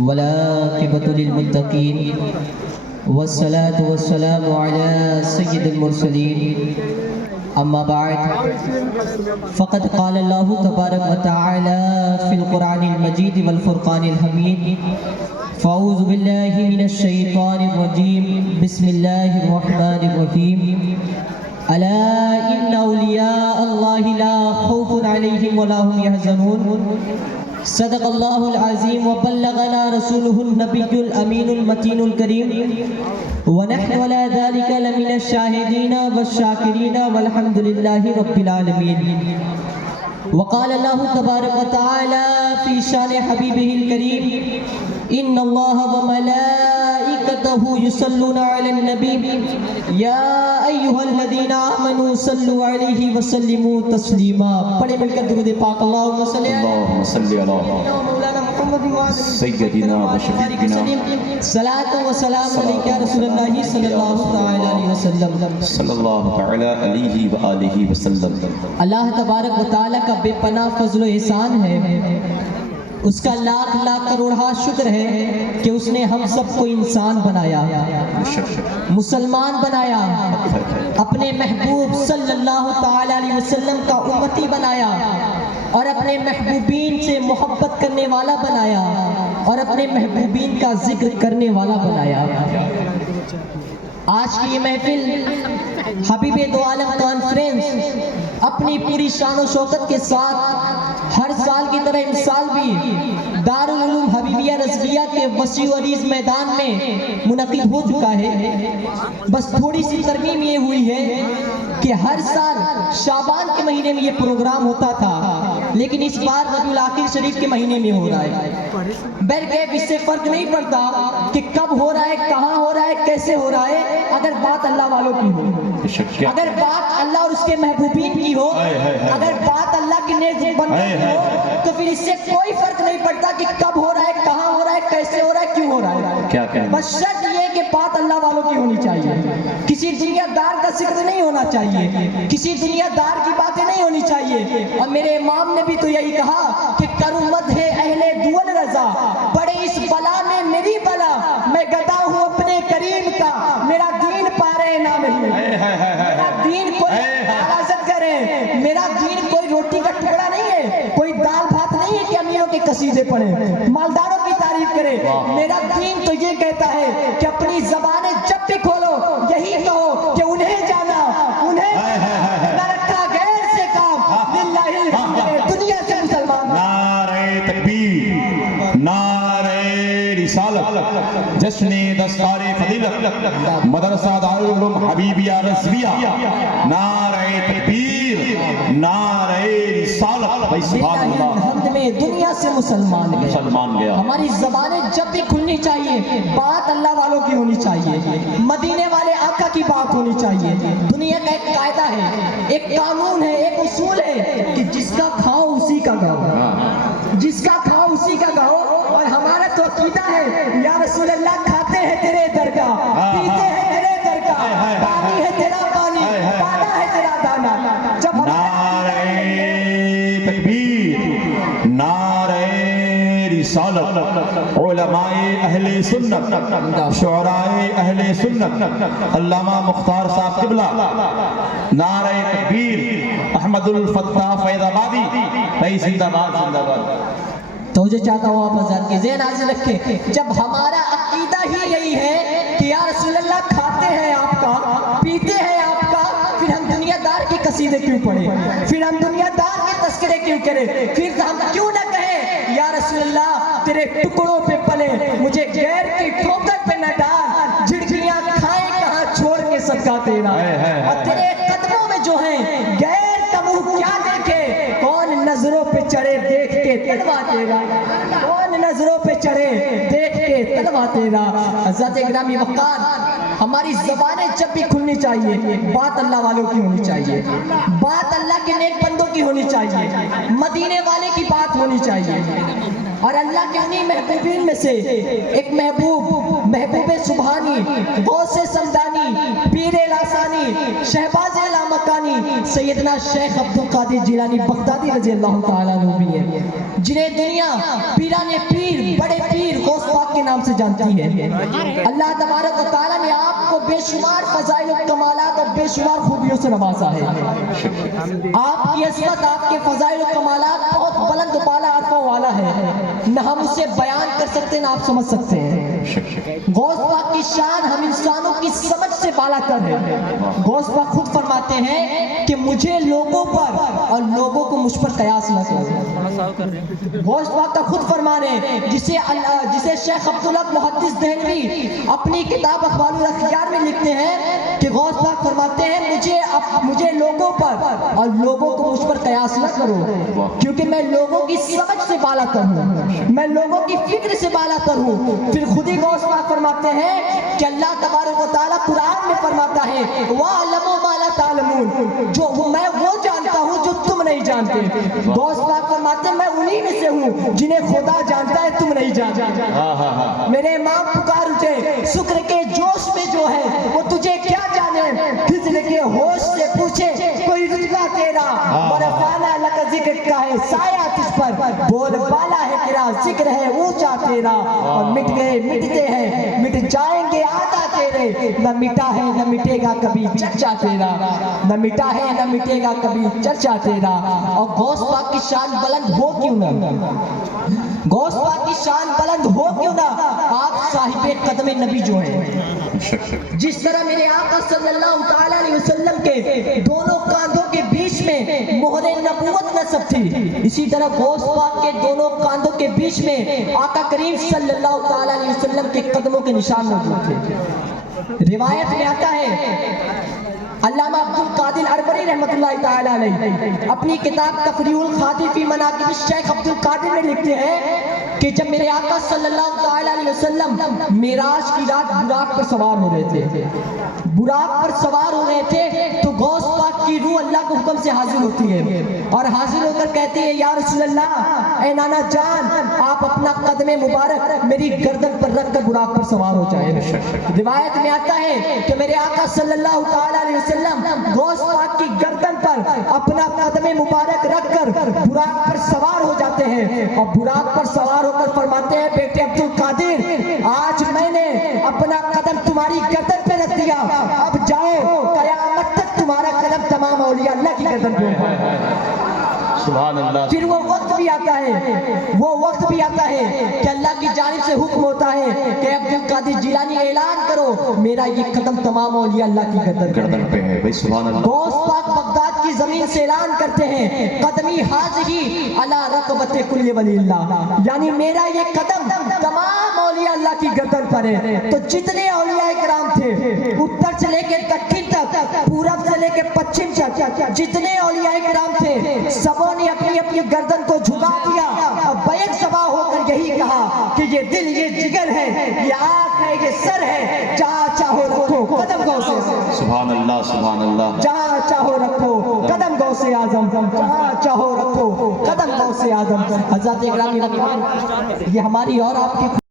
والعاقبة للمتقين والصلاة والسلام على سيد المرسلين أما بعد فقد قال الله تبارك وتعالى في القرآن المجيد والفرقان الحميد فأعوذ بالله من الشيطان الرجيم بسم الله الرحمن الرحيم ألا إن أولياء الله لا خوف عليهم ولا هم يحزنون صدق الله العظيم وبلغنا رسوله النبي الأمين المتين الكريم ونحن على ذلك لمن الشاهدين والشاكرين والحمد لله رب العالمين. وقال الله تبارك وتعالى في شان حبيبه الكريم إن الله وملائكته يصلون على النبي يا أيها الذين آمنوا صلوا عليه وسلموا تسليما. پڑھے مل کر درود پاک اللہم صلی علی مولانا محمد سیدنا و شفیعنا صلاۃ و سلام علیک یا رسول اللہ صلی اللہ تعالی علیہ وسلم. صلی اللہ تعالی علیہ وآلہ وسلم. اللہ تبارک و تعالی کا بے پناہ فضل و احسان ہے، اس کا لاکھ لاکھ کروڑہ شکر ہے کہ اس نے ہم سب کو انسان بنایا، مسلمان بنایا، اپنے محبوب صلی اللہ تعالی علیہ وسلم کا امتی بنایا اور اپنے محبوبین سے محبت کرنے والا بنایا اور اپنے محبوبین کا ذکر کرنے والا بنایا. آج کی یہ محفل حبیب دو عالم کانفرنس اپنی پوری شان و شوکت کے ساتھ ہر سال کی طرح اس سال بھی دارالعلوم حبیبیہ رضویہ کے وسیع و عریض میدان میں منعقد ہو چکا ہے. بس تھوڑی سی ترمیم یہ ہوئی ہے کہ ہر سال شعبان کے مہینے میں یہ پروگرام ہوتا تھا، لیکن اس بار ربیع الاخر شریف کے مہینے میں ہو رہا ہے. بہرکیف اس سے فرق نہیں پڑتا کہ کب ہو رہا ہے، کہاں ہو رہا ہے، کیسے ہو رہا ہے، اگر بات اللہ والوں کی ہو، اگر بات اللہ اور اس کے محبوبین کی ہو، اگر بات اللہ کی نیک بندوں کی ہو، تو پھر اس سے کوئی فرق نہیں پڑتا کہ کب ہو رہا ہے، کہاں ہو رہا ہے، کیسے ہو رہا ہے، کیوں ہو رہا ہے. بس شرط یہ ہے کہ بات اللہ والوں کی ہونی چاہیے. کسی دنیا دار کا ذکر نہیں ہونا چاہیے، کسی دنیا دار کی باتیں نہیں ہونی چاہیے. اور میرے امام نے بھی تو یہی کہا کہ کرمت ہے اہل دول رضا، پڑے اس بلا میں میری بلا، میں گدا ہوں اپنے کریم کا، میرا دین پارے نام ہے، میرا دین کوئی حفاظت کرے، میرا دین کوئی روٹی کا ٹکڑا نہیں ہے، کوئی دال بھات نہیں ہے کہ امیروں کے قصیدے پڑھے، مالداروں کی تعریف کرے. میرا دین تو یہ کہتا ہے کہ اپنی زبانیں جب بھی کھولو یہی کہو کہ انہیں جانا، انہیں نہ رکھا غیر سے کام، للہ الحمد دنیا سے مسلمان. نعرہ تکبیر، نعرہ رسالت، جشن دستار فضیلت، مدرسہ دارالعلوم حبیبیہ رضویہ، نعرہ تکبیر، نعرہ رسالت. سبحان اللہ. میں دنیا سے مسلمان گیا. ہماری زبانیں جب بھی کھلنی چاہیے بات اللہ والوں کی ہونی چاہیے، مدینے والے آقا کی بات ہونی چاہیے. دنیا کا ایک قاعدہ ہے، ایک قانون ہے، ایک اصول ہے کہ جس کا کھاؤ اسی کا گاؤ، جس کا کھاؤ اسی کا گاؤ. اور ہمارا تو عقیدہ ہے یا رسول اللہ کھاتے ہیں تیرے در کا، پیتے ہیں تیرے در کا، پانی ہے تیرا پانی، دانا ہے تیرا دانا. جب نعرہ تکبیر، نعرہ رسالت، علماء اہل سنت، شعراء اہل سنت، علامہ مختار صاحب قبلہ، نعرہ تکبیر، احمد الفتاح فیض آبادی، بھائی زندہ باد زندہ باد. تو مجھے چاہتا ہوں آپ حضرات کے ذہن حاضر رکھیں، جب ہمارا عقیدہ ہی یہی ہے کہ یا رسول اللہ کھاتے ہیں آپ کا، پیتے ہیں آپ کا، پھر ہم دنیا دار کے قصیدے کیوں پڑھیں، پھر ہم دنیا دار کے تذکرے کیوں کریں، پھر ہم کیوں نہ کہیں یا رسول اللہ تیرے ٹکڑوں پہ پلے، مجھے غیر کی ٹھوکر پہ نہ ڈال، جھڑکیاں کھائیں کہاں چھوڑ کے صدقہ تیرا. اور تیرے قدموں میں جو ہیں غیر کا منہ کیا دیکھے، کون نظروں پہ چڑھے دیکھ کے تلوا دے گا، کون نظروں پہ چڑھے دیکھ کے تلوا دے گا. حضرت گرامی وقار، ہماری زبانیں جب بھی کھلنی چاہیے بات اللہ والوں کی ہونی چاہیے، بات اللہ کے نیک بندوں کی ہونی چاہیے، مدینے والے کی بات ہونی چاہیے. اور اللہ کے انہی محبوبین میں سے ایک محبوب سبحانی، غوث سمدانی، پیر لاسانی، شہباز لامکانی، سیدنا شیخ عبدالقادر جیلانی بغدادی رضی اللہ تعالیٰ عنہ بھی ہے، جنہیں دنیا پیران پیر، بڑے پیر، غوث نام سے جانتی ہے۔ اللہ تبارک و تعالیٰ نے آپ کو بے شمار فضائل و کمالات اور بے شمار خوبیوں سے نوازا ہے۔ آپ کی عظمت، آپ کے فضائل و کمالات بہت بلند و بالا عرفوں والا ہے، نہ ہم اسے بیان کر سکتے نہ آپ سمجھ سکتے ہیں۔ غوث پاک کی شان ہم انسانوں کی سمجھ سے بالا تر ہے۔ غوث پاک خود فرماتے ہیں کہ مجھے لوگوں پر اور لوگوں کو مجھ پر قیاس نہ کرو۔ غوث پاک کا خود فرمان ہے، جسے شیخ عبدالحق محدث دہلوی اپنی کتاب اخبار الاخیار میں لکھتے ہیں کہ غوث پاک فرماتے ہیں مجھے لوگوں پر اور لوگوں کو مجھ پر قیاس نہ کرو، کیونکہ میں لوگوں کی سمجھ سے بالا تر ہوں، میں لوگوں کی فکر سے بالا تر ہوں۔ پھر خود ہی غوث پاک فرماتے ہیں کہ اللہ تبارک و تعالیٰ قرآن میں فرماتا ہے وَأَعْلَمُ مَا لَا تَعْلَمُونَ، جو میں وہ جانتا ہوں جو تم نہیں جانتے۔ غوث پاک فرماتے ہیں میں انہی میں سے ہوں جنہیں خدا جانتا ہے، تم نہیں جانتے۔ میرے امام پکار اٹھے شکر کے جوش میں جو ہے وہ تجھے کیا جانے، خضر کے ہوش سے پوچھے کوئی رتبہ تیرا، برفانہ لک ذکر کا ہے سایہ تجھ پر، بول بالا ہے تیرا، ذکر ہے اونچا تیرا، اور مٹ گئے مٹتے ہیں مٹ جائیں گے آتا تیرے، نہ مٹا ہے نہ مٹے گا کبھی چرچا تیرا، نہ مٹا ہے نہ مٹے گا کبھی چرچا تیرا۔ اور غوث پاک کی شان بلند ہو کیوں نہ، غوث پاک کی شان بلند ہو کیوں نہ، آپ صاحب قدم نبی جو ہیں، جس طرح میرے آقا صلی اللہ تعالیٰ علیہ وسلم کے دونوں کاندھوں کے بیچ میں مہر نبوت نصب تھی، اسی طرح غوث پاک کے دونوں کاندھوں کے بیچ میں آقا کریم صلی اللہ تعالیٰ علیہ وسلم کے قدموں کے نشان موجود تھے۔ روایت میں آتا ہے علامہ عبد القادر اربری رحمۃ اللہ تعالیٰ علیہ اپنی کتاب تفریح الخاطر فی مناقب الشیخ عبد القادر میں لکھتے ہیں کہ جب میرے آقا صلی اللہ تعالیٰ علیہ وسلم معراج کی رات براق پر سوار ہو رہے تھے، براق پر سوار ہو رہے تھے تو غوث پاک کی روح اللہ کے حکم سے حاضر ہوتی ہے اور حاضر ہو کر کہتی ہے یا رسول اللہ، اے نانا جان، آپ اپنا قدم مبارک میری گردن پر رکھ کر براق پر سوار ہو جائے۔ روایت میں آتا ہے کہ میرے آقا صلی اللہ تعالیٰ علیہ وسلم غوث پاک کی گردن پر اپنا قدم مبارک رکھ کر براق پر سوار ہو جاتے ہیں اور براق پر سوار ہو کر فرماتے ہیں بیٹے عبد القادر، آج میں نے اپنا قدم تمہاری گردن پہ رکھ دیا، اب جاؤ، قیامت تک تمہارا قدم تمام اولیاء اللہ کی گردن پہ ہوگا۔ سبحان اللہ۔ پھر وہ وقت بھی آتا ہے کہ اللہ کی جانب سے حکم ہوتا ہے کہ عبد القادر جیلانی اعلان کرو میرا یہ قدم تمام اولیاء اللہ کی گردن پہ ہے بھائی، سبحان اللہ۔ غوث پاک بغداد کی زمین سے اعلان کرتے ہیں قدمی حاضری علی رقبت کل ولی اللہ، یعنی میرا یہ قدم تمام اولیاء اللہ کی گردن پر ہے۔ تو جتنے اولیاء کرام تھے اتر سے لے کے دکن تک، پورب سے لے کے پچھم تک، جتنے اولیاء کرام تھے سبوں نے اپنی اپنی گردن کو جھکا دیا اور بیک زبا ہو کر یہی کہا کہ یہ دل، یہ جگر ہے، یہ آنکھ ہے، یہ سر ہے، جہاں چاہو رکھو قدم غوث اعظم، سبحان اللہ سبحان اللہ، جہاں چاہو رکھو قدم غوث اعظم، جہاں چاہو رکھو قدم غوث اعظم۔ حضرات اکرام، یہ ہماری اور آپ کی